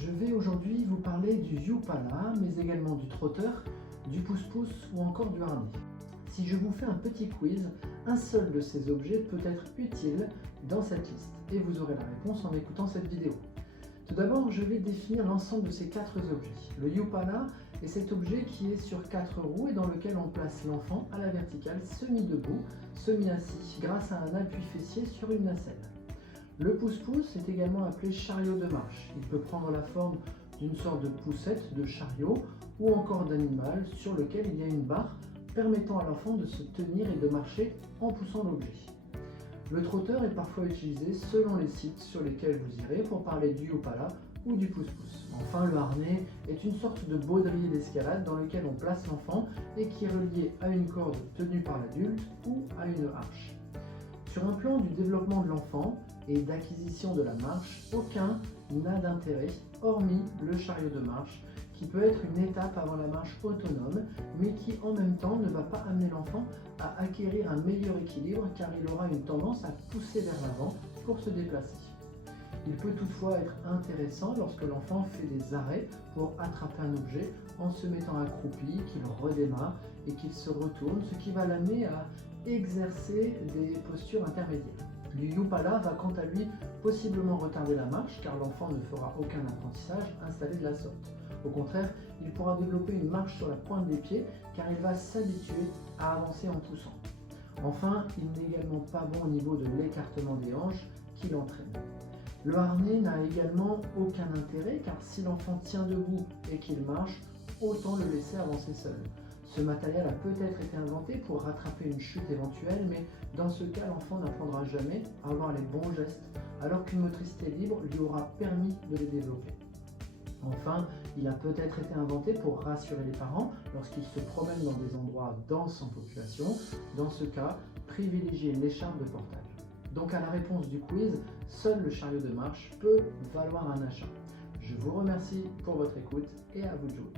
Je vais aujourd'hui vous parler du Yupala, mais également du trotteur, du pousse-pousse ou encore du harnais. Si je vous fais un petit quiz, un seul de ces objets peut être utile dans cette liste et vous aurez la réponse en écoutant cette vidéo. Tout d'abord, je vais définir l'ensemble de ces quatre objets. Le Yupala est cet objet qui est sur quatre roues et dans lequel on place l'enfant à la verticale, semi-debout, semi-assis, grâce à un appui fessier sur une nacelle. Le pousse-pousse est également appelé chariot de marche. Il peut prendre la forme d'une sorte de poussette, de chariot ou encore d'animal sur lequel il y a une barre permettant à l'enfant de se tenir et de marcher en poussant l'objet. Le trotteur est parfois utilisé selon les sites sur lesquels vous irez pour parler du Yupala ou du pousse-pousse. Enfin, le harnais est une sorte de baudrier d'escalade dans lequel on place l'enfant et qui est relié à une corde tenue par l'adulte ou à une arche. Sur un plan du développement de l'enfant et d'acquisition de la marche, aucun n'a d'intérêt, hormis le chariot de marche, qui peut être une étape avant la marche autonome, mais qui en même temps ne va pas amener l'enfant à acquérir un meilleur équilibre car il aura une tendance à pousser vers l'avant pour se déplacer. Il peut toutefois être intéressant lorsque l'enfant fait des arrêts pour attraper un objet en se mettant accroupi, qu'il redémarre et qu'il se retourne, ce qui va l'amener à exercer des postures intermédiaires. Le Yupala va quant à lui possiblement retarder la marche car l'enfant ne fera aucun apprentissage installé de la sorte. Au contraire, il pourra développer une marche sur la pointe des pieds car il va s'habituer à avancer en poussant. Enfin, il n'est également pas bon au niveau de l'écartement des hanches qui l'entraîne. Le harnais n'a également aucun intérêt car si l'enfant tient debout et qu'il marche, autant le laisser avancer seul. Ce matériel a peut-être été inventé pour rattraper une chute éventuelle, mais dans ce cas, l'enfant n'apprendra jamais à avoir les bons gestes, alors qu'une motricité libre lui aura permis de les développer. Enfin, il a peut-être été inventé pour rassurer les parents lorsqu'ils se promènent dans des endroits denses en population. Dans ce cas, privilégier l'écharpe de portage. Donc à la réponse du quiz, seul le chariot de marche peut valoir un achat. Je vous remercie pour votre écoute et à vous de jouer.